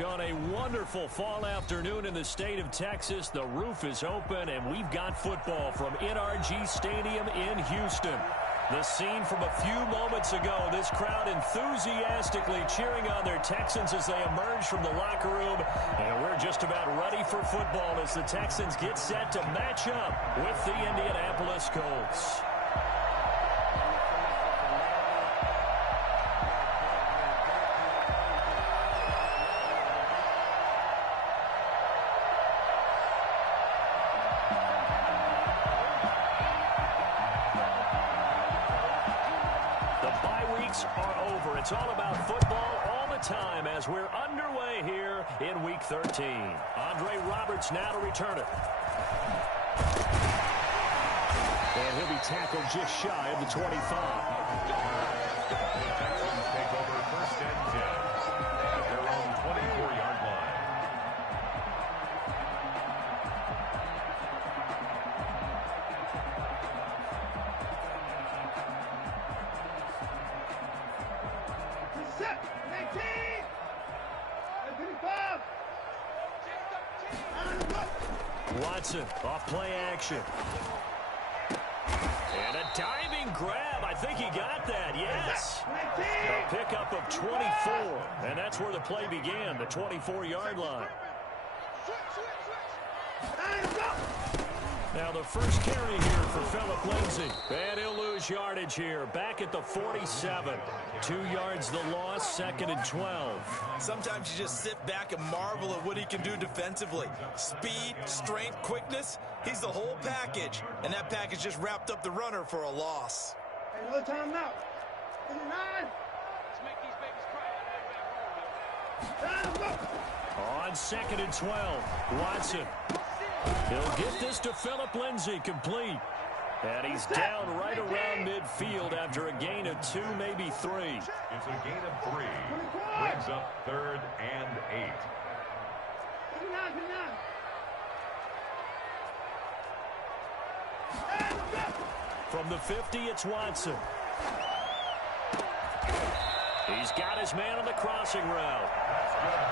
back on a wonderful fall afternoon in the state of Texas. The roof is open, and we've got football from NRG Stadium in Houston. The scene from a few moments ago, this crowd enthusiastically cheering on their Texans as they emerge from the locker room. And we're just about ready for football as the Texans get set to match up with the Indianapolis Colts. Are over. It's all about football all the time as we're underway here in Week 13. Andre Roberts now to return it. And he'll be tackled just shy of the 25. The Texans take over first and 10 at their own 24-yard line. Watson off play action. And a diving grab. I think he got that. Yes. A pickup of 24. And that's where the play began, the 24-yard line. Now the first carry here for Phillip Lindsay. And he'll lose yardage here. Back at the 47. 2 yards the loss, 2nd and 12. Sometimes you just sit back and marvel at what he can do defensively. Speed, strength, quickness. He's the whole package. And that package just wrapped up the runner for a loss. Hey, no time out. 9. Let's make these babies cry. On 2nd and 12, Watson. He'll get this to Phillip Lindsay, complete. And he's down right around midfield after a gain of 2, maybe 3. It's a gain of 3. Brings up 3rd and 8. From the 50, it's Watson. He's got his man on the crossing route.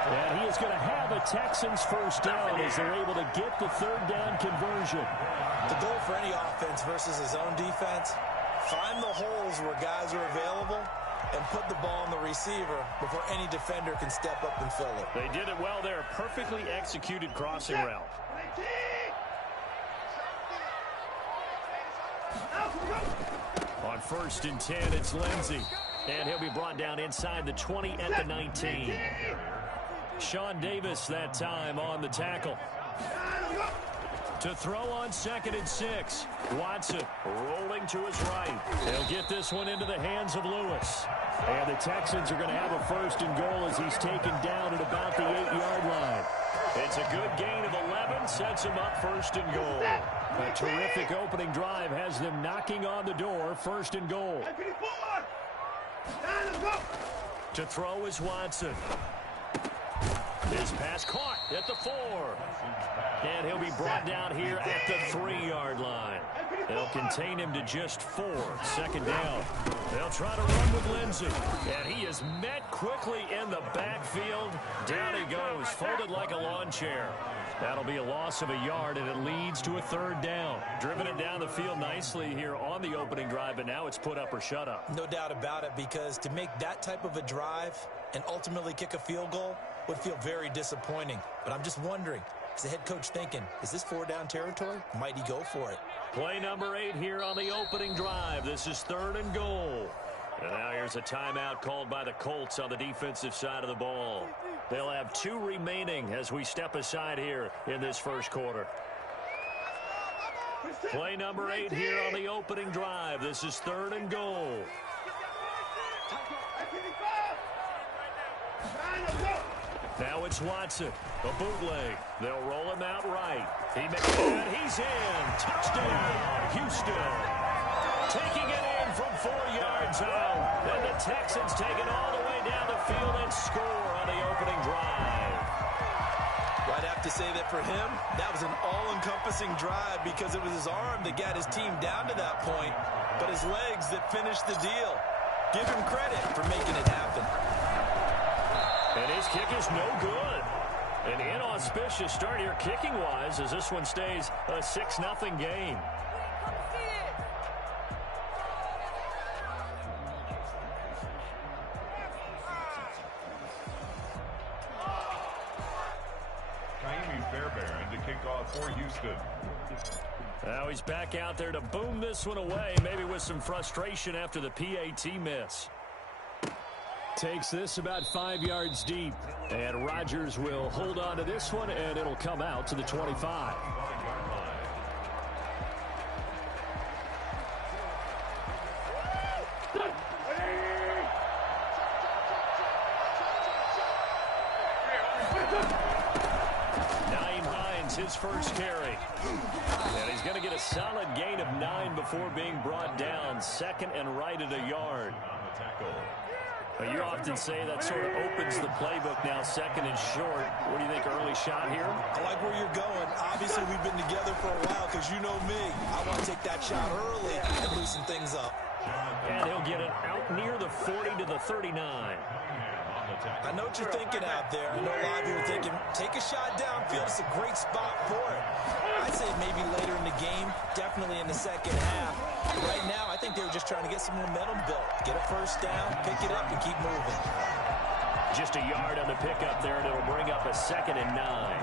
And he is going to have a Texans first down as they're able to get the 3rd down conversion. The goal for any offense versus his own defense, find the holes where guys are available and put the ball on the receiver before any defender can step up and fill it. They did it well there. Perfectly executed crossing route. On 1st and 10, it's Lindsay. And he'll be brought down inside the 20 at the 19. Sean Davis that time on the tackle. To throw on 2nd and 6. Watson rolling to his right. They'll get this one into the hands of Lewis. And the Texans are going to have a 1st and goal as he's taken down at about the 8-yard line. It's a good gain of 11, sets him up 1st and goal. A terrific opening drive has them knocking on the door, 1st and goal. To throw is Watson. His pass caught at the 4. And he'll be brought down here at the 3-yard line. They'll contain him to just 4. 2nd down. They'll try to run with Lindsay. And he is met quickly in the backfield. Down he goes, folded like a lawn chair. That'll be a loss of a yard, and it leads to a 3rd down. Driven it down the field nicely here on the opening drive, but now it's put up or shut up. No doubt about it, because to make that type of a drive and ultimately kick a field goal would feel very disappointing. But I'm just wondering, is the head coach thinking, is this 4-down territory? Might he go for it? Play number 8 here on the opening drive. This is 3rd and goal. And now here's a timeout called by the Colts on the defensive side of the ball. They'll have 2 remaining as we step aside here in this first quarter. Play number 8 here on the opening drive. This is 3rd and goal. Now it's Watson, a bootleg. They'll roll him out right. He's in. Touchdown, Houston. Taking it in from 4 yards out. And the Texans take it all the way down the field and score on the opening drive. I'd have to say that for him, that was an all-encompassing drive because it was his arm that got his team down to that point, but his legs that finished the deal. Give him credit for making it happen. And his kick is no good. An inauspicious start here kicking-wise as this one stays a 6-0 game. Fairbairn to kick off for Houston. Now he's back out there to boom this one away, maybe with some frustration after the PAT miss. Takes this about 5 yards deep, and Rodgers will hold on to this one, and it'll come out to the 25. His first carry. And he's going to get a solid gain of 9 before being brought down. Second and right at a yard. You often say that sort of opens the playbook now, second and short. What do you think, early shot here? I like where you're going. Obviously, we've been together for a while because you know me. I want to take that shot early and loosen things up. And he'll get it out near the 40 to the 39. I know what you're thinking out there. I know a lot of you are thinking, take a shot downfield. It's a great spot for it. I'd say maybe later in the game, definitely in the second half. Right now, I think they were just trying to get some momentum built. Get a first down, pick it up, and keep moving. Just a yard on the pickup there, and it'll bring up a 2nd and 9.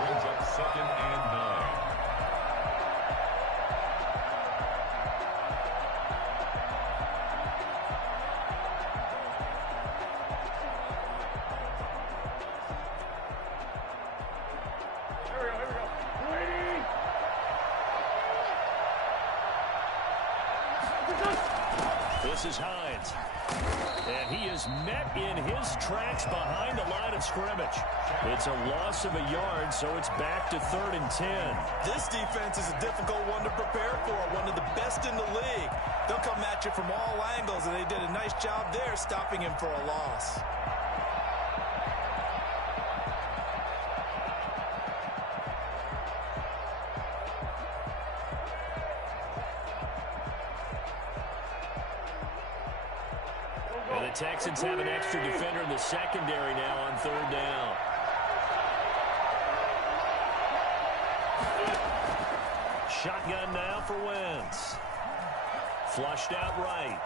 Brings up 2nd and 9. This is Hines. And he is met in his tracks behind the line of scrimmage. It's a loss of a yard, so it's back to 3rd and 10. This defense is a difficult one to prepare for, one of the best in the league. They'll come at you from all angles, and they did a nice job there stopping him for a loss. The Texans have an extra defender in the secondary now on 3rd down. Shotgun now for Wentz. Flushed out right.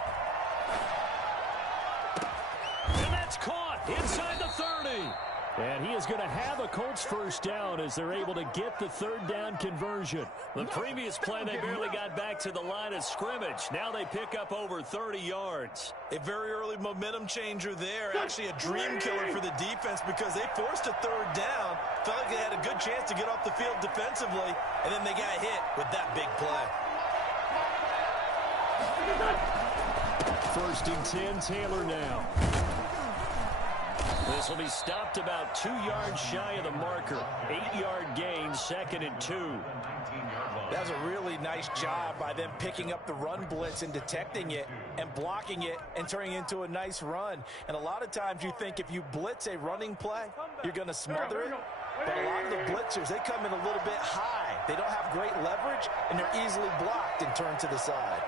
And that's caught inside the 30. And he is going to have a Colts first down as they're able to get the 3rd down conversion. The previous play, they barely got back to the line of scrimmage. Now they pick up over 30 yards. A very early momentum changer there. Actually a dream killer for the defense because they forced a 3rd down. Felt like they had a good chance to get off the field defensively, and then they got hit with that big play. 1st and 10, Taylor now. This will be stopped about 2 yards shy of the marker. 8-yard gain, 2nd and 2. That was a really nice job by them picking up the run blitz and detecting it and blocking it and turning it into a nice run. And a lot of times you think if you blitz a running play, you're going to smother it. But a lot of the blitzers, they come in a little bit high. They don't have great leverage, and they're easily blocked and turned to the side.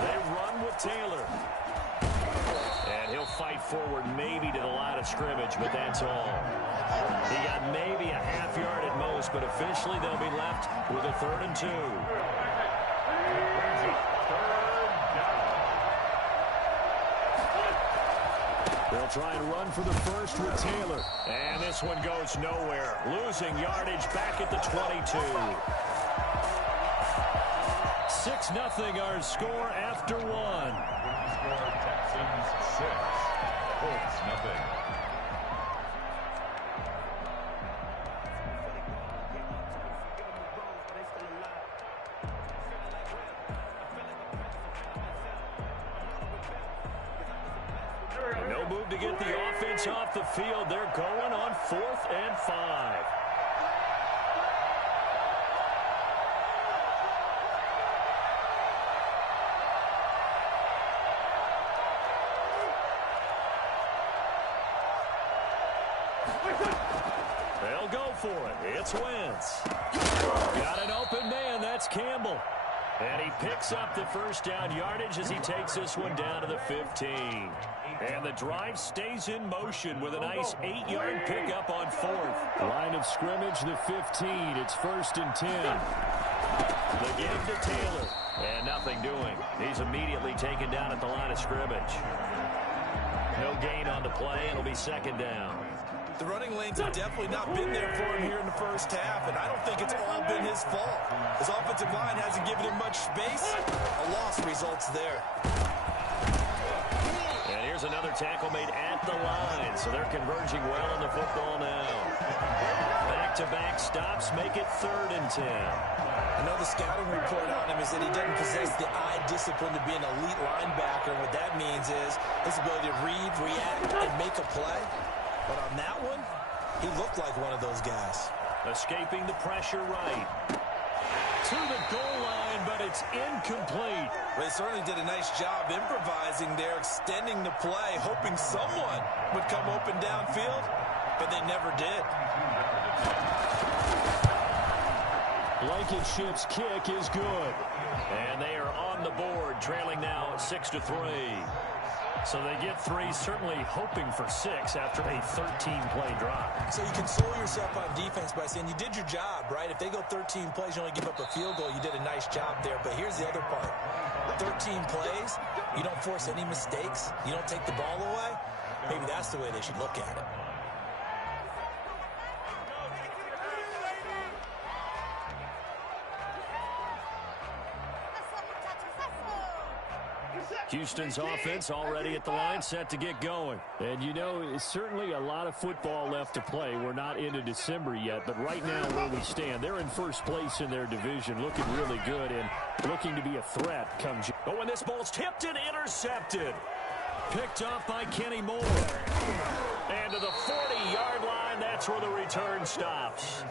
They run with Taylor. And he'll fight forward maybe to the line of scrimmage, but that's all. He got maybe a half yard at most, but officially they'll be left with a 3rd and 2. They'll try and run for the first with Taylor. And this one goes nowhere. Losing yardage back at the 22. 6-0 our score after 1. Score Texans 6. Colts nothing. No move to get the offense off the field. They're going on 4th and 5. They'll go for it. It's Wentz. Got an open man. That's Campbell. And he picks up the first down yardage as he takes this one down to the 15. And the drive stays in motion with a nice 8-yard pickup on fourth. Line of scrimmage, the 15. It's 1st and 10. The give to Taylor. And nothing doing. He's immediately taken down at the line of scrimmage. No gain on the play. It'll be 2nd down. The running lanes have definitely not been there for him here in the first half, and I don't think it's all been his fault. His offensive line hasn't given him much space. A loss results there. And here's another tackle made at the line, so they're converging well on the football now. Back-to-back stops make it 3rd and 10. I know the scouting report on him is that he doesn't possess the eye discipline to be an elite linebacker. What that means is his ability to read, react, and make a play. But on that one, he looked like one of those guys. Escaping the pressure right. To the goal line, but it's incomplete. Well, they certainly did a nice job improvising there, extending the play, hoping someone would come open downfield, but they never did. Blankenship's kick is good. And they are on the board, trailing now 6-3. So they get 3, certainly hoping for 6 after a 13-play drive. So you console yourself on defense by saying you did your job, right? If they go 13 plays, you only give up a field goal, you did a nice job there. But here's the other part. 13 plays, you don't force any mistakes, you don't take the ball away. Maybe that's the way they should look at it. Houston's offense already at the line, set to get going. And, you know, it's certainly a lot of football left to play. We're not into December yet, but right now where we stand, they're in first place in their division, looking really good and looking to be a threat come June. Oh, and this ball's tipped and intercepted. Picked off by Kenny Moore. And to the 40-yard line, that's where the return stops.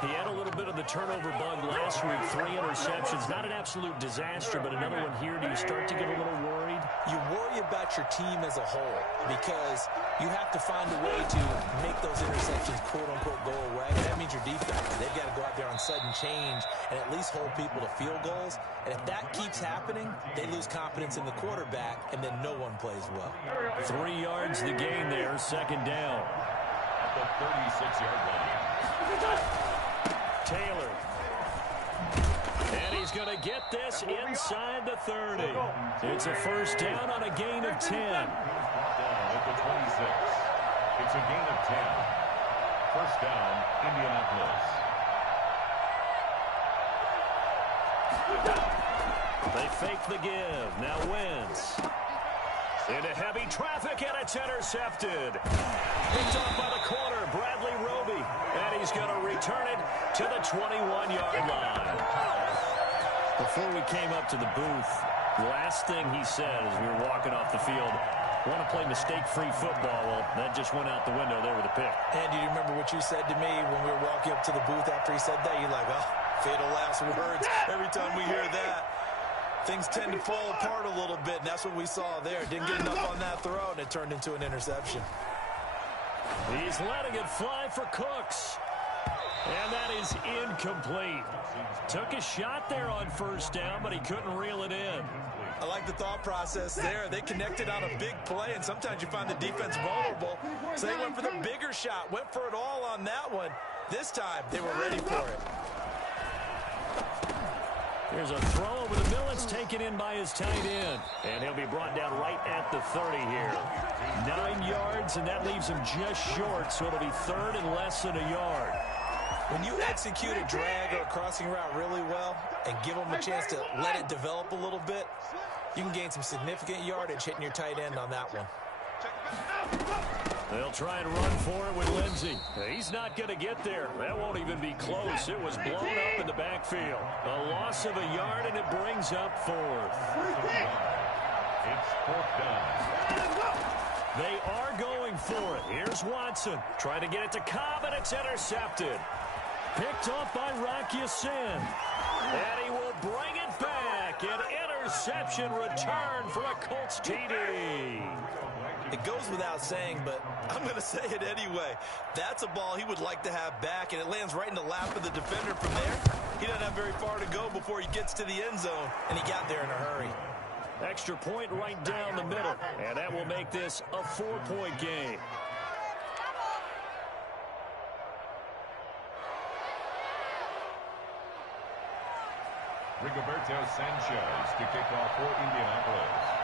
He had a little bit of the turnover bug last week, 3 interceptions. Not an absolute disaster, but another one here. Do you start to get a little worried? You worry about your team as a whole because you have to find a way to make those interceptions, quote-unquote, go away. That means your defense. They've got to go out there on sudden change and at least hold people to field goals. And if that keeps happening, they lose confidence in the quarterback, and then no one plays well. 3 yards the gain there, 2nd down. At the 36-yard line. Taylor. And he's going to get this inside the 30. It's a 1st down on a gain of 10. Down at the 26. It's a gain of 10. 1st down, Indianapolis. They fake the give. Now Wentz. Into heavy traffic, and it's intercepted. Picked off by the corner, Bradley Roby. And he's going to return it to the 21-yard line. Before we came up to the booth, the last thing he said as we were walking off the field, want to play mistake-free football. Well, that just went out the window there with a pick. And do you remember what you said to me when we were walking up to the booth after he said that? You're like, oh, fatal last words. Every time we hear that, things tend to fall apart a little bit, and that's what we saw there. Didn't get enough on that throw, and it turned into an interception. He's letting it fly for Cooks. And that is incomplete. Took a shot there on 1st down, but he couldn't reel it in. I like the thought process there. They connected on a big play, and sometimes you find the defense vulnerable. So they went for the bigger shot, went for it all on that one. This time, they were ready for it. Here's a throw over the middle. It's taken in by his tight end. And he'll be brought down right at the 30 here. 9 yards, and that leaves him just short, so it'll be 3rd and less than a yard. When you execute a drag or a crossing route really well and give them a chance to let it develop a little bit, you can gain some significant yardage hitting your tight end on that one. They'll try and run for it with Lindsey. He's not going to get there. That won't even be close. It was blown up in the backfield. A loss of a yard, and it brings up 4th. It's 4th down. They are going for it. Here's Watson. Trying to get it to Cobb, and it's intercepted. Picked off by Rocky Sin. And he will bring it back. An interception return for a Colts TD. It goes without saying, but I'm going to say it anyway. That's a ball he would like to have back, and it lands right in the lap of the defender from there. He doesn't have very far to go before he gets to the end zone, and he got there in a hurry. Extra point right down the middle, and that will make this a 4-point game. Rigoberto Sanchez to kick off for Indianapolis.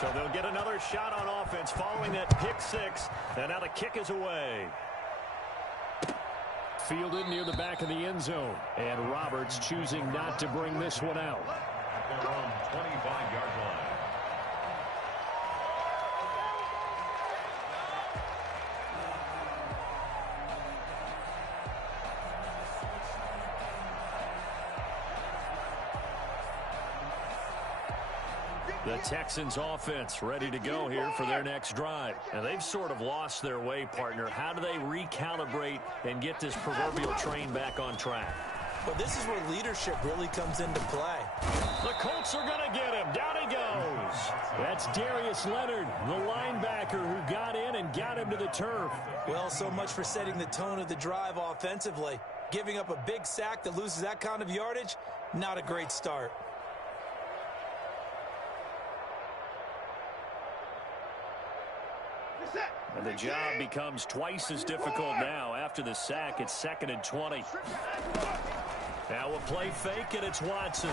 So they'll get another shot on offense following that pick six, and now the kick is away. Fielded near the back of the end zone, and Roberts choosing not to bring this one out. At their own 25-yard line. The Texans offense ready to go here for their next drive. And they've sort of lost their way, partner. How do they recalibrate and get this proverbial train back on track? Well, this is where leadership really comes into play. The Colts are going to get him. Down he goes. That's Darius Leonard, the linebacker who got in and got him to the turf. Well, so much for setting the tone of the drive offensively. Giving up a big sack that loses that kind of yardage, not a great start. And the job becomes twice as difficult now. After the sack, it's 2nd and 20. Now a play fake, and it's Watson.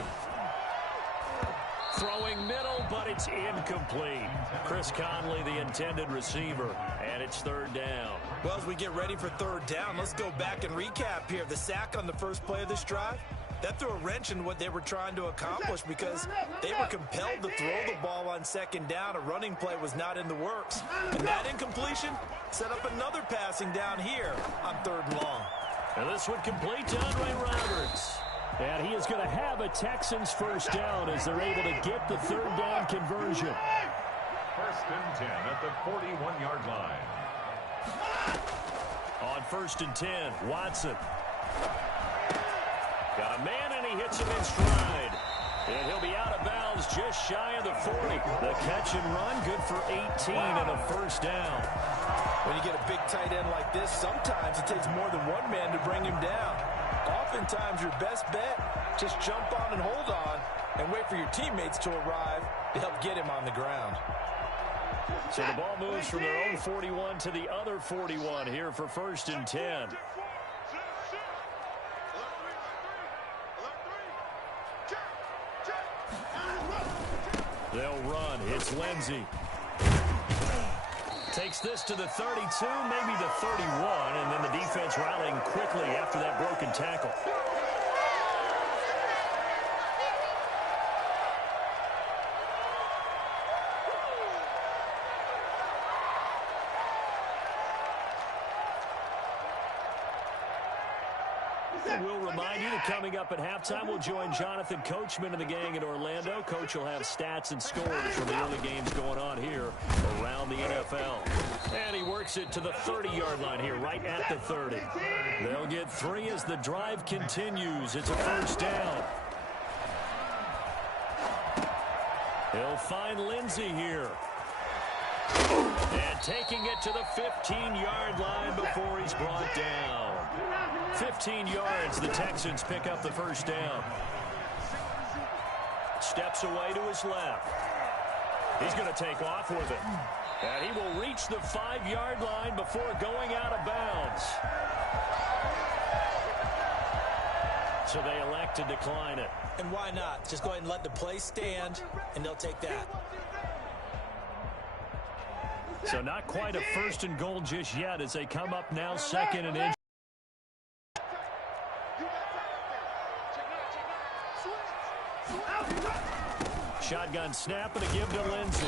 Throwing middle, but it's incomplete. Chris Conley, the intended receiver, and it's 3rd down. Well, as we get ready for 3rd down, let's go back and recap here. The sack on the first play of this drive, that threw a wrench in what they were trying to accomplish because they were compelled to throw the ball on 2nd down. A running play was not in the works. And that incompletion set up another passing down here on 3rd and long. And this would complete to Andre Roberts. And he is going to have a Texans first down as they're able to get the 3rd down conversion. 1st and 10 at the 41-yard line. On 1st and 10, Watson. Got a man, and he hits him in stride. And he'll be out of bounds just shy of the 40. The catch and run, good for 18 and a first down. When you get a big tight end like this, sometimes it takes more than one man to bring him down. Oftentimes, your best bet, just jump on and hold on and wait for your teammates to arrive to help get him on the ground. So the ball moves from their own 41 to the other 41 here for 1st and 10. They'll run. It's Lindsey. Takes this to the 32, maybe the 31, and then the defense rallying quickly after that broken tackle. We'll remind you that coming up at halftime, we'll join Jonathan Coachman and the gang in Orlando. Coach will have stats and scores from the early games going on here around the NFL. And he works it to the 30-yard line here, right at the 30. They'll get 3 as the drive continues. It's a first down. He'll find Lindsey here. And taking it to the 15-yard line before he's brought down. 15 yards, the Texans pick up the first down. Steps away to his left. He's going to take off with it. And he will reach the 5-yard line before going out of bounds. So they elect to decline it. And why not? Just go ahead and let the play stand, and they'll take that. So not quite a 1st and goal just yet as they come up now 2nd and inch. Shotgun snap and a give to Lindsey.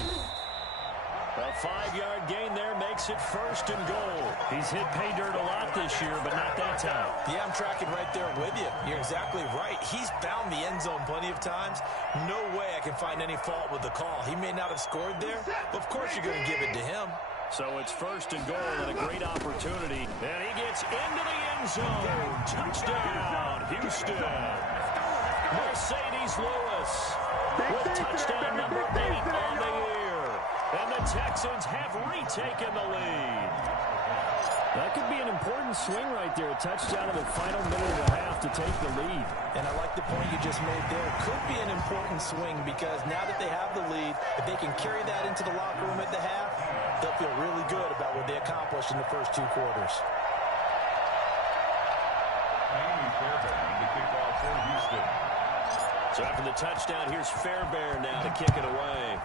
A 5-yard gain there makes it 1st and goal. He's hit pay dirt a lot this year, but not that time. Yeah, I'm tracking right there with you. You're exactly right. He's found the end zone plenty of times. No way I can find any fault with the call. He may not have scored there, but of course you're going to give it to him. So it's 1st and goal and a great opportunity. And he gets into the end zone. Touchdown, Houston. Mercedes Lewis with touchdown number 8 on the year. And the Texans have retaken the lead. That could be an important swing right there. A touchdown in the final minute and a half to take the lead. And I like the point you just made there. Could be an important swing because now that they have the lead, if they can carry that into the locker room at the half, they'll feel really good about what they accomplished in the first 2 quarters. So after the touchdown, here's Fairbairn now to kick it away.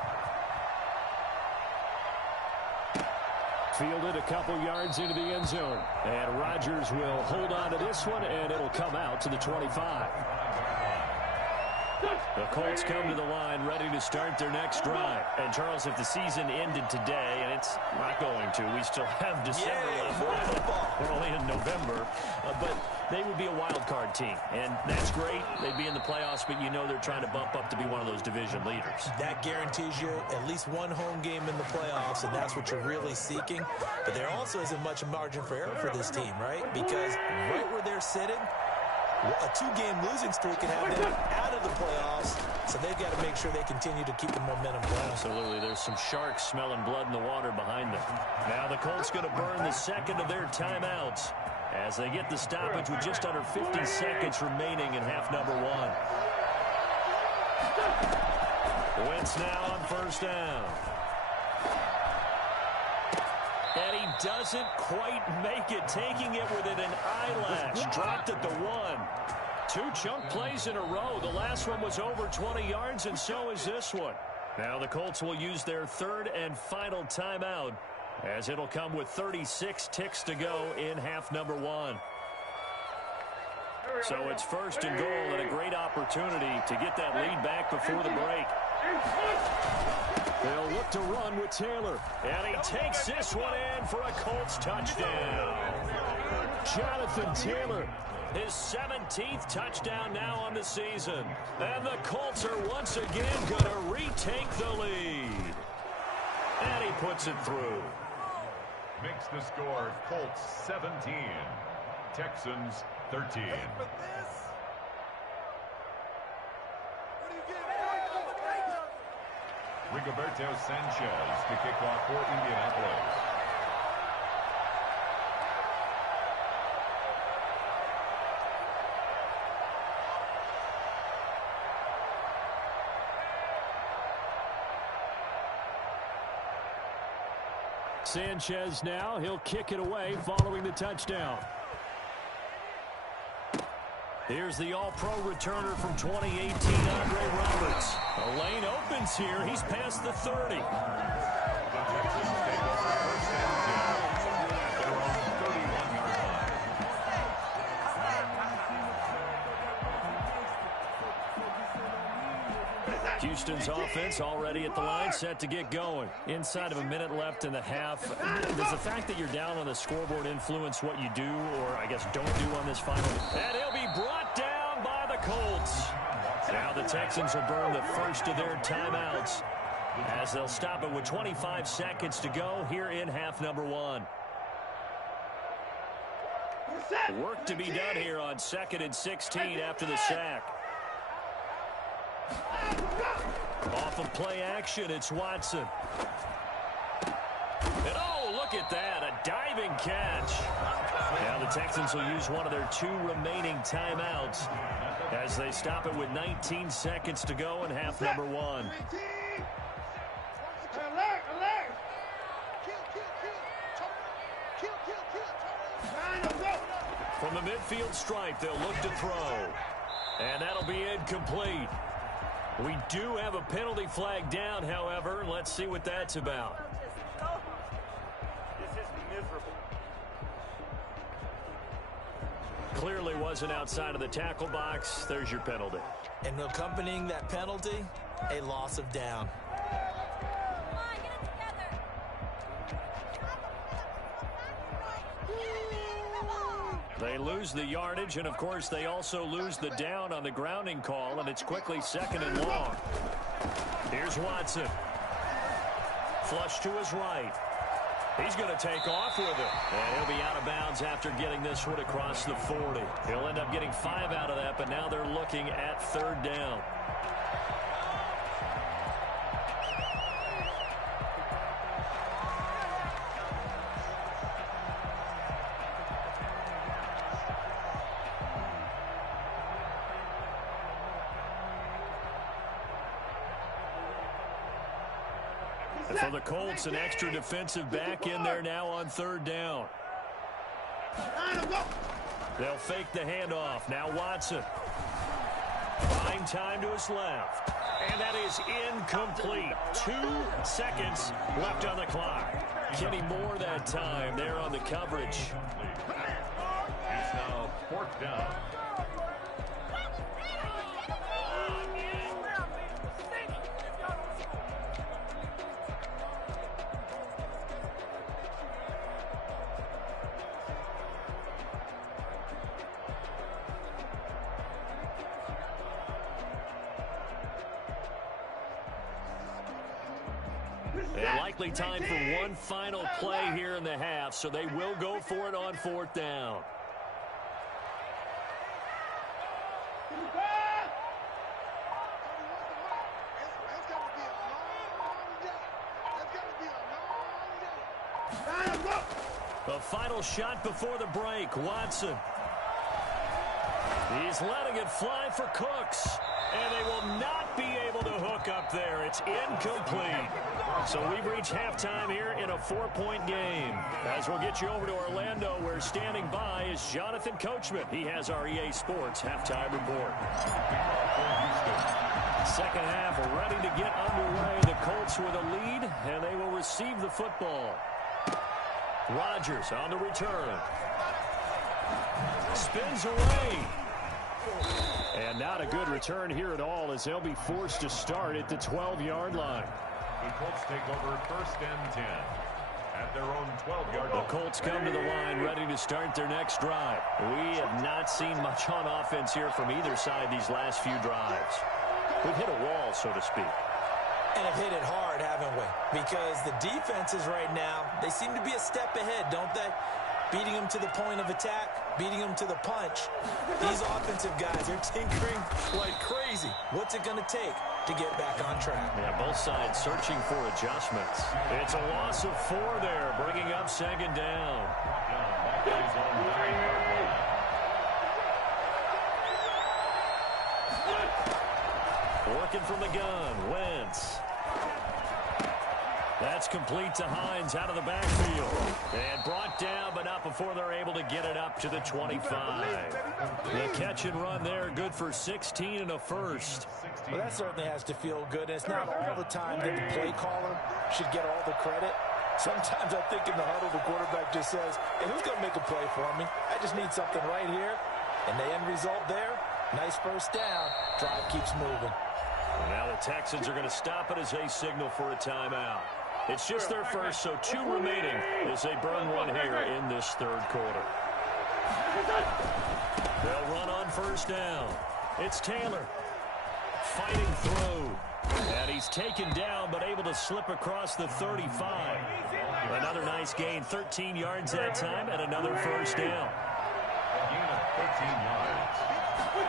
Fielded a couple yards into the end zone. And Rodgers will hold on to this one, and it'll come out to the 25. The Colts come to the line ready to start their next drive. And, Charles, if the season ended today, and it's not going to, we still have December left. We're only in November. But they would be a wild card team. And that's great. They'd be in the playoffs, but you know they're trying to bump up to be one of those division leaders. That guarantees you at least one home game in the playoffs, and that's what you're really seeking. But there also isn't much margin for error for this team, right? Because right where they're sitting, a 2-game losing streak can have them out of the playoffs, so they've got to make sure they continue to keep the momentum going. Absolutely. There's some sharks smelling blood in the water behind them. Now the Colts going to burn the second of their timeouts as they get the stoppage with just under 50 seconds remaining in half number 1. Wentz now on first down. And he doesn't quite make it, taking it within an eyelash. Dropped at the 1. 2 chunk plays in a row. The last one was over 20 yards, and so is this one. Now the Colts will use their third and final timeout, as it'll come with 36 ticks to go in half number 1. So it's first and goal, and a great opportunity to get that lead back before the break. They'll look to run with Taylor. And he takes this one in for a Colts touchdown. Jonathan Taylor. His 17th touchdown now on the season. And the Colts are once again going to retake the lead. And he puts it through. Makes the score Colts 17, Texans 13. Rigoberto Sanchez to kick off for Indianapolis. Sanchez now. He'll kick it away following the touchdown. Here's the all-pro returner from 2018, Andre Roberts. The lane opens here. He's past the 30. The Texans take over first and 10 at their own 31-yard line. Houston's offense already at the line, set to get going. Inside of a minute left in the half. Does the fact that you're down on the scoreboard influence what you do, or I guess don't do on this final? And he'll be brought down by the Colts. Now the Texans will burn the first of their timeouts as they'll stop it with 25 seconds to go here in half number 1. Work to be done here on 2nd and 16 after the sack. Off of play action, it's Watson. And oh, look at that, a diving catch. Now the Texans will use one of their 2 remaining timeouts as they stop it with 19 seconds to go in half number 1. From the midfield stripe, they'll look to throw. And that'll be incomplete. We do have a penalty flag down, however. Let's see what that's about. This is miserable. Clearly wasn't outside of the tackle box. There's your penalty. And accompanying that penalty, a loss of down. They lose the yardage, and of course they also lose the down on the grounding call, and it's quickly 2nd and long. Here's Watson. Flush to his right. He's going to take off with it. And he'll be out of bounds after getting this one across the 40. He'll end up getting 5 out of that, but now they're looking at 3rd down. And for the Colts, an extra defensive back in there now on third down. They'll fake the handoff. Now Watson. Buying time to his left. And that is incomplete. 2 seconds left on the clock. Kenny Moore that time there on the coverage. It's now 4th down. And likely time for one final play here in the half, so they will go for it on 4th down. The final shot before the break, Watson. He's letting it fly for Cooks. And they will not be able to hook up there. It's incomplete. So we've reached halftime here in a 4-point game. As we'll get you over to Orlando, where standing by is Jonathan Coachman. He has our EA Sports halftime report. Second half ready to get underway. The Colts with a lead, and they will receive the football. Rodgers on the return. Spins away. And not a good return here at all, as they'll be forced to start at the 12-yard line. The Colts take over 1st and 10 at their own 12-yard line. The Colts come to the line ready to start their next drive. We have not seen much on offense here from either side these last few drives. We've hit a wall, so to speak. And have hit it hard, haven't we? Because the defenses right now, they seem to be a step ahead, don't they? Beating them to the point of attack, beating them to the punch. These offensive guys, they're tinkering like crazy. What's it going to take to get back on track? Yeah, both sides searching for adjustments. It's a loss of 4 there, bringing up 2nd down. Working from the gun, Wentz. That's complete to Hines out of the backfield. And brought down, but not before they're able to get it up to the 25. The catch and run there, good for 16 and a first. Well, that certainly has to feel good. And it's not all the time that the play caller should get all the credit. Sometimes I think in the huddle, the quarterback just says, hey, who's going to make a play for me? I just need something right here. And the end result there, nice first down. Drive keeps moving. Now the Texans are going to stop it as they signal for a timeout. It's just their first, so 2 remaining as they burn one here in this 3rd quarter. They'll run on 1st down. It's Taylor fighting through. And he's taken down, but able to slip across the 35. Another nice gain, 13 yards that time, and another 1st down. A gain of 13 yards.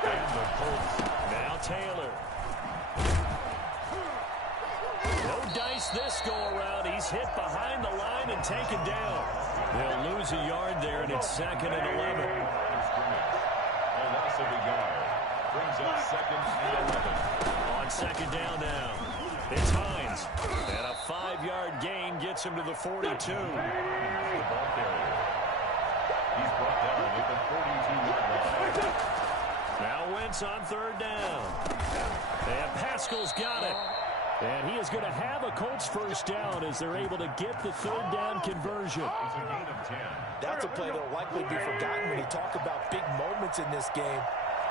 And the Colts. Now Taylor. No dice this go-around. He's hit behind the line and taken down. They'll lose a yard there, and it's 2nd and 11. A loss of a yard. Brings up 2nd and 11. On 2nd down now. It's Hines. And a 5-yard gain gets him to the 42. He's the ball carrier. He's brought down at the 42-yard line. Now Wentz on 3rd down. And Pascal's got it. And he is going to have a Colts 1st down as they're able to get the 3rd down conversion. It's a gain of 10. That's a play that will likely be forgotten when you talk about big moments in this game.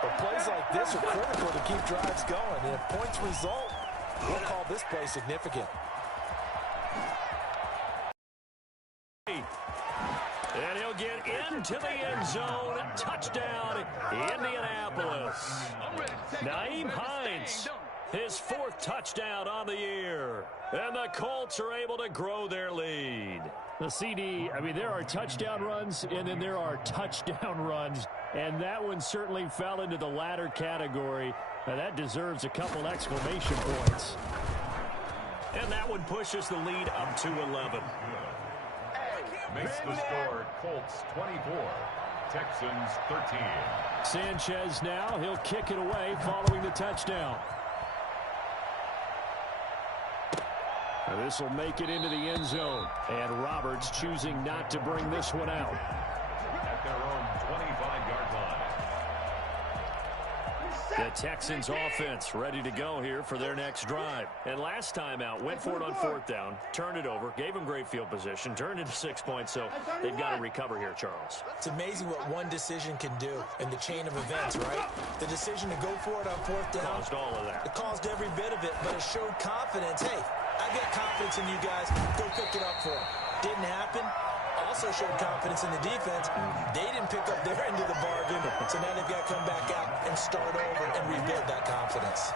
But plays like this are critical to keep drives going. And if points result, we'll call this play significant. And he'll get into the end zone. Touchdown, Indianapolis. Nyheim Hines, his 4th touchdown on the year. And the Colts are able to grow their lead. The CD, I mean, there are touchdown runs, and then there are touchdown runs. And that one certainly fell into the latter category. Now, that deserves a couple exclamation points. And that one pushes the lead up to 11. Makes the score Colts 24, Texans 13. Sanchez now, he'll kick it away following the touchdown. This will make it into the end zone. And Roberts choosing not to bring this one out. At their own 25-yard line. The Texans offense ready to go here for their next drive. And last time out, went for it on fourth down, turned it over, gave them great field position, turned into 6 points, so they've got to recover here, Charles. It's amazing what one decision can do in the chain of events, right? The decision to go for it on fourth down. Caused all of that. It caused every bit of it, but it showed confidence. Hey, I've got confidence in you guys. Go pick it up for them. Didn't happen. Also showed confidence in the defense. They didn't pick up their end of the bargain, so now they've got to come back out and start over and rebuild that confidence.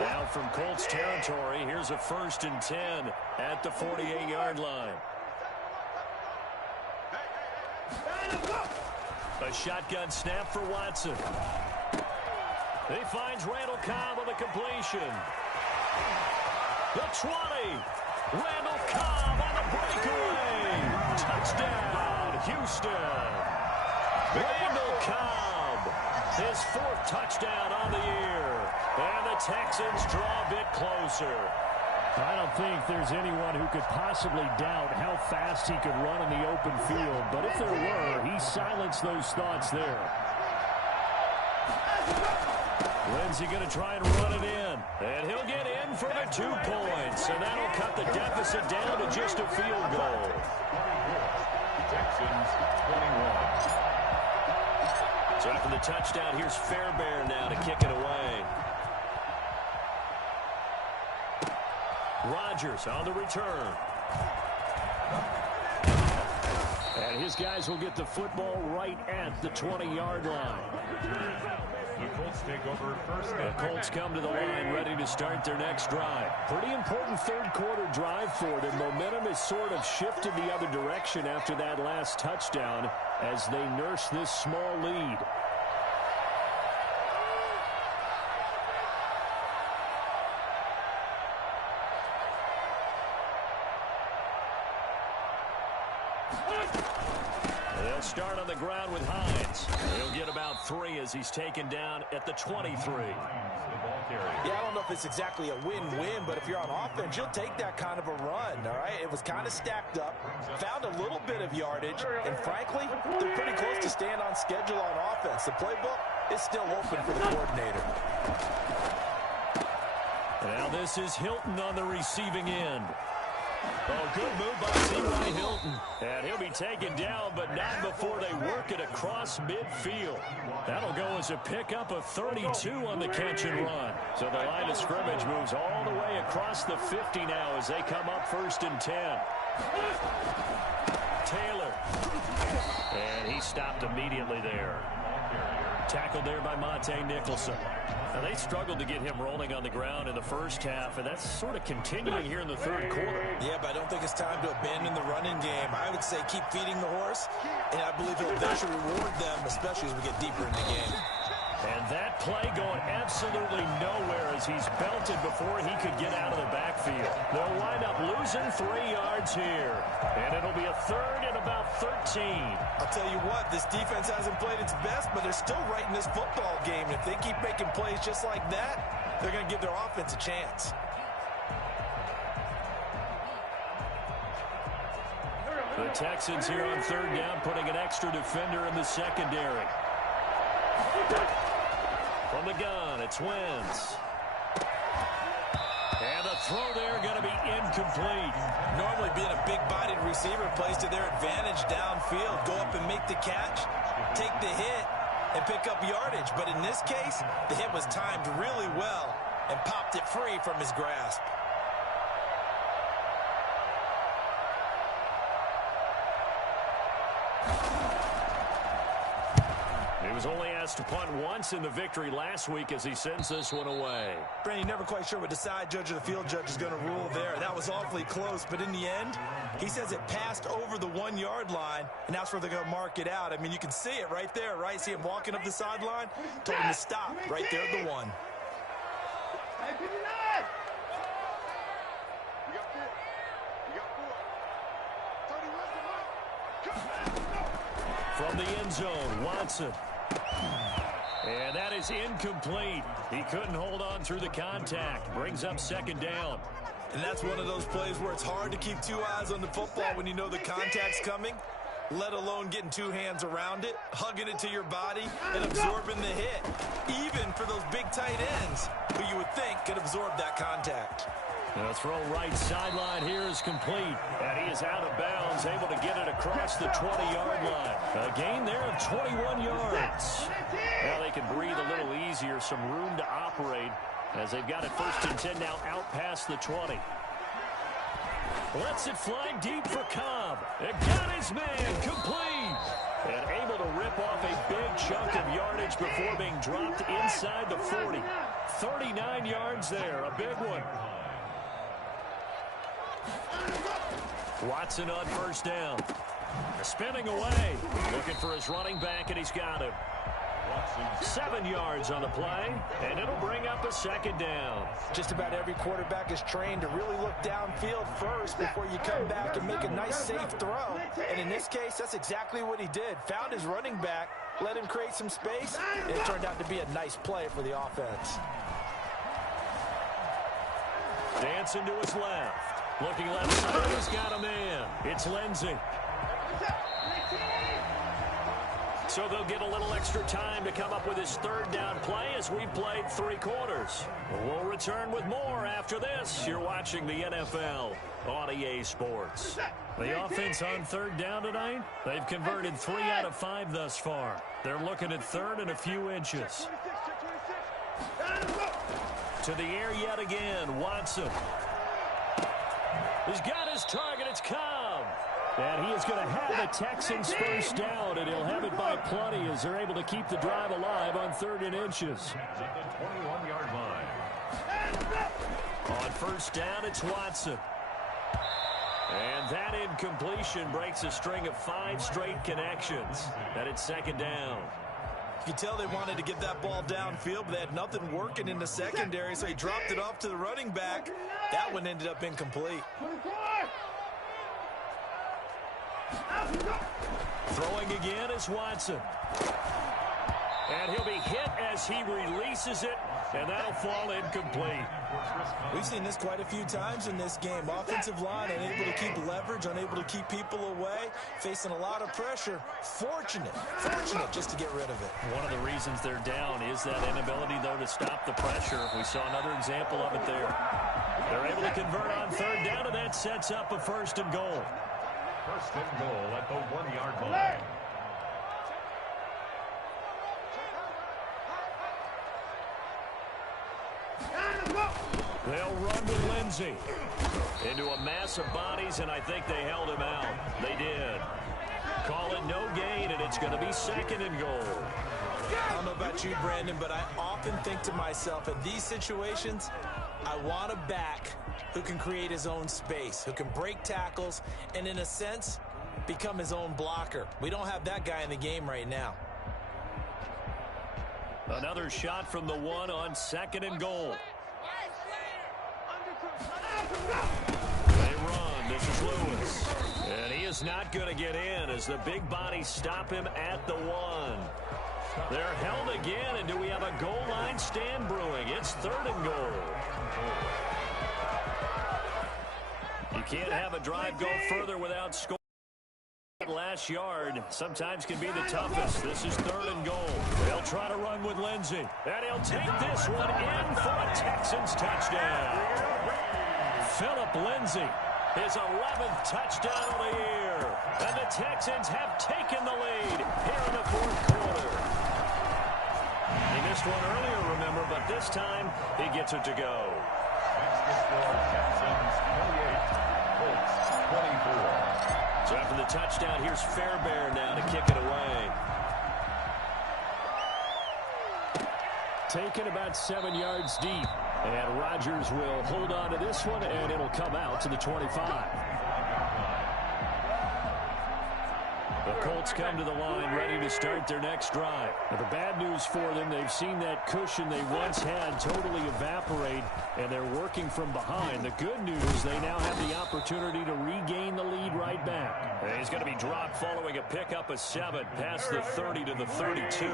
Now from Colts territory, here's a 1st and 10 at the 48-yard line. A shotgun snap for Watson. He finds Randall Cobb on the completion. The 20. Randall Cobb on the breakaway. Touchdown, Houston. Randall Cobb, his 4th touchdown on the year. And the Texans draw a bit closer. I don't think there's anyone who could possibly doubt how fast he could run in the open field. But if there were, he silenced those thoughts there. Lindsey going to try and run it in. And he'll get in for the 2 points. And that'll cut the deficit down to just a field goal. Texans 21. So after the touchdown, here's Fairbairn now to kick it away. Rodgers on the return. And his guys will get the football right at the 20-yard line. The Colts take over first. The Colts come to the line ready to start their next drive. Pretty important third-quarter drive for them. Momentum has sort of shifted the other direction after that last touchdown as they nurse this small lead. They'll start on the ground with Hines. He'll get about 3 as he's taken down at the 23. Yeah, I don't know if it's exactly a win-win, but if you're on offense, you'll take that kind of a run, all right? It was kind of stacked up, found a little bit of yardage, and frankly, they're pretty close to staying on schedule on offense. The playbook is still open for the coordinator. Now this is Hilton on the receiving end. Oh, good move by T.Y. Hilton. And he'll be taken down, but not before they work it across midfield. That'll go as a pickup of 32 on the catch and run. So the line of scrimmage moves all the way across the 50 now as they come up 1st and 10. Taylor. And he stopped immediately there. Tackled there by Monte Nicholson. Now they struggled to get him rolling on the ground in the first half, and that's sort of continuing here in the third quarter. Yeah, but I don't think it's time to abandon the running game. I would say keep feeding the horse, and I believe it'll eventually reward them, especially as we get deeper in the game. And that play going absolutely nowhere as he's belted before he could get out of the backfield. They'll wind up losing 3 yards here. And it'll be a 3rd and about 13. I'll tell you what, this defense hasn't played its best, but they're still right in this football game. And if they keep making plays just like that, they're going to give their offense a chance. The Texans here on 3rd down, putting an extra defender in the secondary. From the gun, it's Wentz. And the throw there going to be incomplete. Normally being a big-bodied receiver plays to their advantage downfield. Go up and make the catch, take the hit, and pick up yardage. But in this case, the hit was timed really well and popped it free from his grasp. He was only asked to punt once in the victory last week as he sends this one away. Brandon, never quite sure what the side judge or the field judge is going to rule there. That was awfully close, but in the end, he says it passed over the 1-yard line, and that's where they're going to mark it out. I mean, you can see it right there, right? See him walking up the sideline? Told him to stop right there at the 1. From the end zone, Watson. And that is incomplete. He couldn't hold on through the contact. Brings up 2nd down. And that's one of those plays where it's hard to keep two eyes on the football when you know the contact's coming, let alone getting two hands around it, hugging it to your body, and absorbing the hit, even for those big tight ends who you would think could absorb that contact. The throw right sideline here is complete, and he is out of bounds, able to get it across the 20-yard line. A gain there of 21 yards. Well, they can breathe a little easier, some room to operate, as they've got it 1st and 10 now out past the 20. Lets it fly deep for Cobb. It got his man complete. And able to rip off a big chunk of yardage before being dropped inside the 40. 39 yards there, a big one. Watson on 1st down. Spinning away. Looking for his running back, and he's got him. 7 yards on the play, and it'll bring up a 2nd down. Just about every quarterback is trained to really look downfield first before you come back and make a nice, safe throw. And in this case, that's exactly what he did. Found his running back, let him create some space, and it turned out to be a nice play for the offense. Dancing to his left. Looking left side, he's got a man. It's Lindsey. So they'll get a little extra time to come up with his 3rd down play as we've played 3 quarters. We'll return with more after this. You're watching the NFL on EA Sports. The offense on 3rd down tonight, they've converted 3 out of 5 thus far. They're looking at 3rd and a few inches. To the air yet again, Watson. He's got his target, it's Cobb. And he is going to have the Texans 1st down, and he'll have it by plenty as they're able to keep the drive alive on 3rd and inches. At the 21-yard line. On 1st down, it's Watson. And that incompletion breaks a string of 5 straight connections. And it's 2nd down. You could tell they wanted to get that ball downfield, but they had nothing working in the secondary, so he dropped it off to the running back. That one ended up incomplete. Throwing again is Watson. And he'll be hit as he releases it, and that'll fall incomplete. We've seen this quite a few times in this game. Offensive line unable to keep leverage, unable to keep people away, facing a lot of pressure. Fortunate just to get rid of it. One of the reasons they're down is that inability, though, to stop the pressure. We saw another example of it there. They're able to convert on 3rd down, and that sets up a 1st and goal. 1st and goal at the 1-yard line. They'll run with Lindsey into a mass of bodies, and I think they held him out. They did. Call it no gain, and it's going to be 2nd and goal. I don't know about you, Brandon, but I often think to myself, in these situations, I want a back who can create his own space, who can break tackles, and in a sense, become his own blocker. We don't have that guy in the game right now. Another shot from the 1 on 2nd and goal. They run. This is Lewis. And he is not going to get in as the big bodies stop him at the 1. They're held again, and do we have a goal line stand brewing? It's 3rd and goal. You can't have a drive go further without scoring. Last yard sometimes can be the toughest. This is 3rd and goal. They'll try to run with Lindsey. And he'll take this one in for a Texans touchdown. Philip Lindsey, his 11th touchdown of the year. And the Texans have taken the lead here in the 4th quarter. He missed one earlier, remember, but this time he gets it to go. That's the score. Texans 28, Colts 24. So after the touchdown, here's Fairbairn now to kick it away. Taken about 7 yards deep. And Rodgers will hold on to this one, and it'll come out to the 25. The Colts come to the line ready to start their next drive. Now, the bad news for them, they've seen that cushion they once had totally evaporate, and they're working from behind. The good news, they now have the opportunity to regain the lead right back. And he's going to be dropped following a pickup of 7 past the 30 to the 32.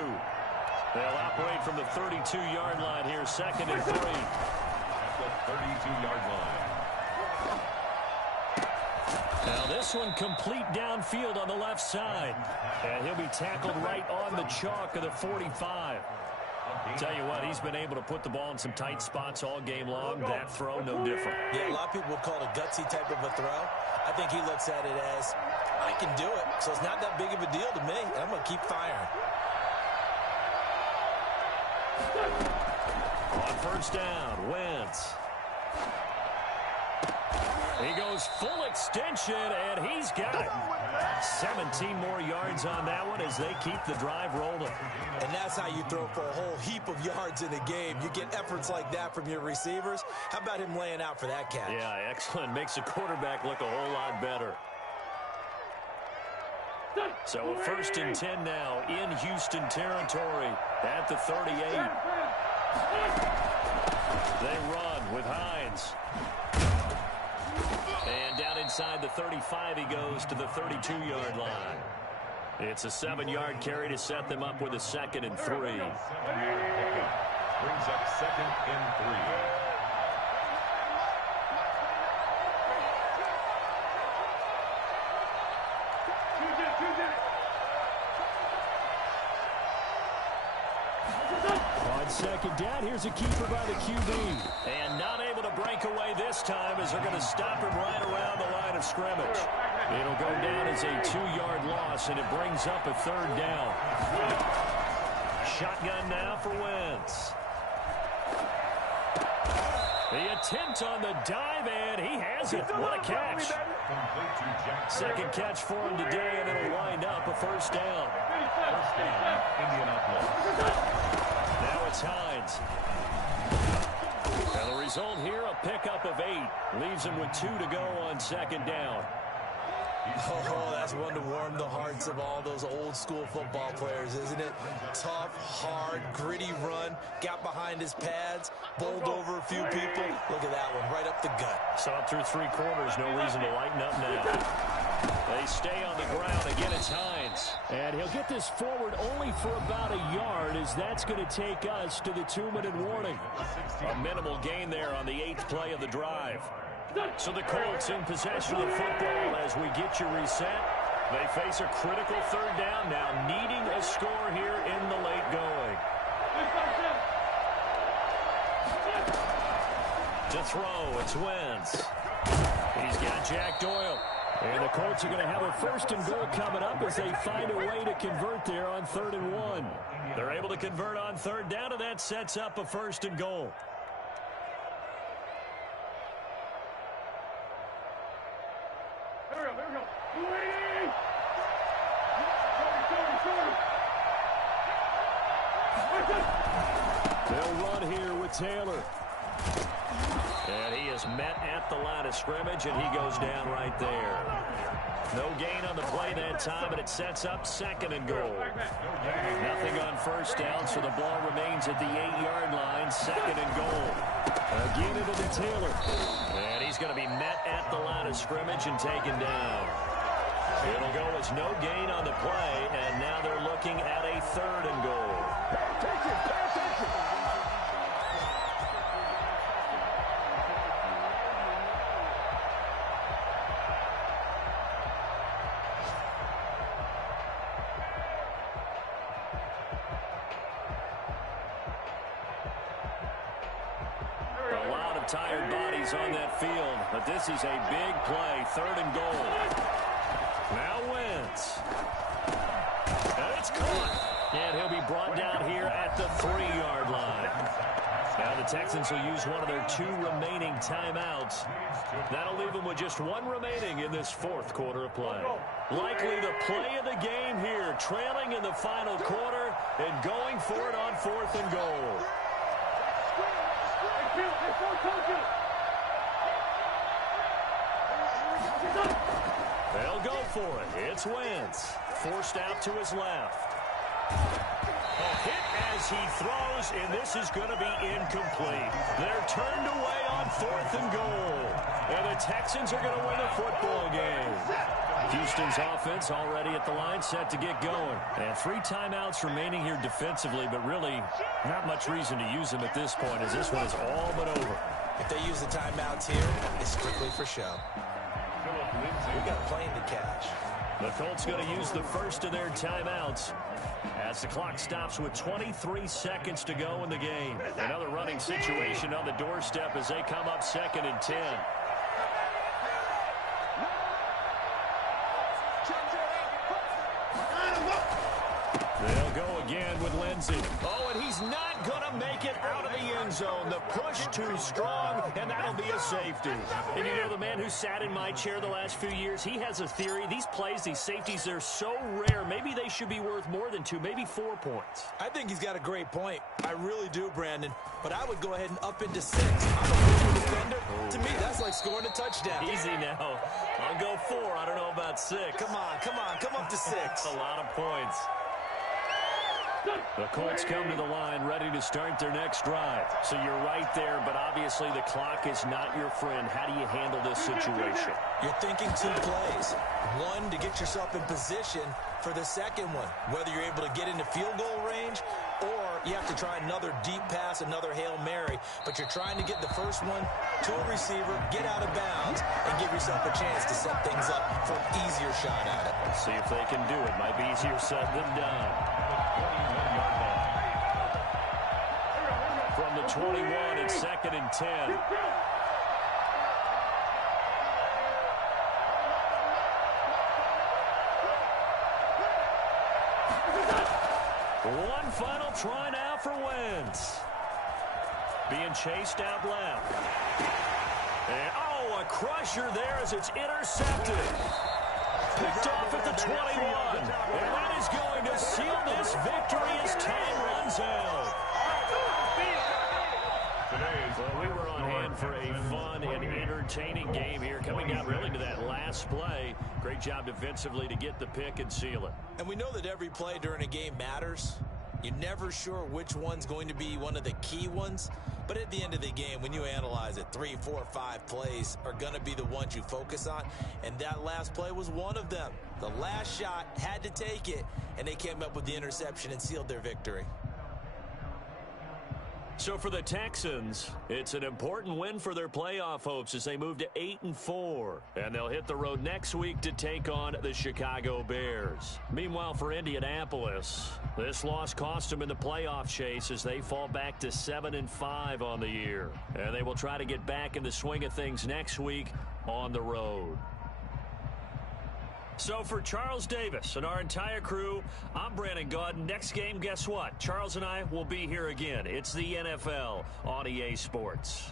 They'll operate from the 32-yard line here, 2nd and 3. At the 32-yard line. Now this one complete downfield on the left side. And he'll be tackled right on the chalk of the 45. Tell you what, he's been able to put the ball in some tight spots all game long. That throw, no different. Yeah, a lot of people would call it a gutsy type of a throw. I think he looks at it as, I can do it, so it's not that big of a deal to me, and I'm going to keep firing. On first down, Wentz. He goes full extension, and he's got it. 17 more yards on that one as they keep the drive rolling. And that's how you throw for a whole heap of yards in a game. You get efforts like that from your receivers. How about him laying out for that catch? Yeah, excellent. Makes the quarterback look a whole lot better. So a 1st and 10 now in Houston territory at the 38. They run with Hines. And down inside the 35, he goes to the 32-yard line. It's a 7-yard carry to set them up with a 2nd and 3. Brings up 2nd and 3. On 2nd down, here's a keeper by the QB. And not able to break away this time as they're going to stop him right around the line of scrimmage. It'll go down as a 2-yard loss, and it brings up a 3rd down. Shotgun now for Wentz. The attempt on the dive, and he has it. What a catch. 2nd catch for him today, and it'll wind up a 1st down. 1st down, Indianapolis. Now it's Hines. And the result here, a pickup of 8. Leaves him with 2 to go on 2nd down. Oh, that's one to warm the hearts of all those old school football players, isn't it? Tough, hard, gritty run, got behind his pads, bowled over a few people. Look at that one, right up the gut. Saw it through 3 quarters, no reason to lighten up now. They stay on the ground. Again, it's Hines. And he'll get this forward only for about a yard, as that's going to take us to the 2-minute warning. A minimal gain there on the 8th play of the drive. So the Colts in possession of the football as we get you reset. They face a critical 3rd down now, needing a score here in the late going. To throw, it's Wentz. He's got Jack Doyle. And the Colts are going to have a 1st and goal coming up as they find a way to convert there on 3rd and 1. They're able to convert on 3rd down, and that sets up a 1st and goal. They'll run here with Taylor. And he is met at the line of scrimmage, and he goes down right there. No gain on the play that time, but it sets up 2nd and goal. Nothing on 1st down, so the ball remains at the 8-yard line, 2nd and goal. Again into the Taylor. And he's going to be met at the line of scrimmage and taken down. It'll go as no gain on the play, and now they're looking at a 3rd and goal. A lot of tired bodies on that field, but this is a big play, 3rd and goal. Now Wentz. And it's caught. And he'll be brought down here at the 3-yard line. Now the Texans will use one of their 2 remaining timeouts. That'll leave them with just 1 remaining in this 4th quarter of play. Likely the play of the game here, trailing in the final quarter and going for it on 4th and goal. They'll go for it. It's Wentz. Forced out to his left. A hit as he throws, and this is going to be incomplete. They're turned away on 4th and goal. And the Texans are going to win a football game. Houston's offense already at the line, set to get going. And 3 timeouts remaining here defensively, but really not much reason to use them at this point, as this one is all but over. If they use the timeouts here, it's strictly for show. We got a plane to catch. The Colts going to use the first of their timeouts as the clock stops with 23 seconds to go in the game. Another running situation on the doorstep as they come up 2nd and 10. They'll go again with Lindsey. Oh, and he's not going to make it out of the end zone. The push too strong, and that'll be a safety. And you know, the man who sat in my chair the last few years, he has a theory. These plays, these safeties, they're so rare. Maybe they should be worth more than 2, maybe 4 points. I think he's got a great point. I really do, Brandon. But I would go ahead and up into 6. I'm a visual defender. To me, that's like scoring a touchdown. Easy now. I'll go 4. I don't know about 6. Come on. Come up to 6. A lot of points. The Colts come to the line ready to start their next drive. So you're right there, but obviously the clock is not your friend. How do you handle this situation? You're thinking 2 plays. One, to get yourself in position for the second one, whether you're able to get into field goal range or you have to try another deep pass, another Hail Mary. But you're trying to get the first one to a receiver, get out of bounds, and give yourself a chance to set things up for an easier shot at it. Let's see if they can do it. Might be easier said than done. From the 21, it's 2nd and 10. One final try now for Wentz. Being chased out left. And, oh, a crusher there as it's intercepted. Picked off at the 21. And that is going to seal this victory as time runs out. Well, we were on hand for a fun and entertaining game here. Coming down really to that last play. Great job defensively to get the pick and seal it. And we know that every play during a game matters. You're never sure which one's going to be one of the key ones. But at the end of the game, when you analyze it, 3, 4, 5 plays are going to be the ones you focus on. And that last play was one of them. The last shot had to take it, and they came up with the interception and sealed their victory. So for the Texans, it's an important win for their playoff hopes as they move to 8-4. And they'll hit the road next week to take on the Chicago Bears. Meanwhile, for Indianapolis, this loss cost them in the playoff chase as they fall back to 7-5 on the year. And they will try to get back in the swing of things next week on the road. So for Charles Davis and our entire crew, I'm Brandon Gaudin. Next game, guess what? Charles and I will be here again. It's the NFL on EA Sports.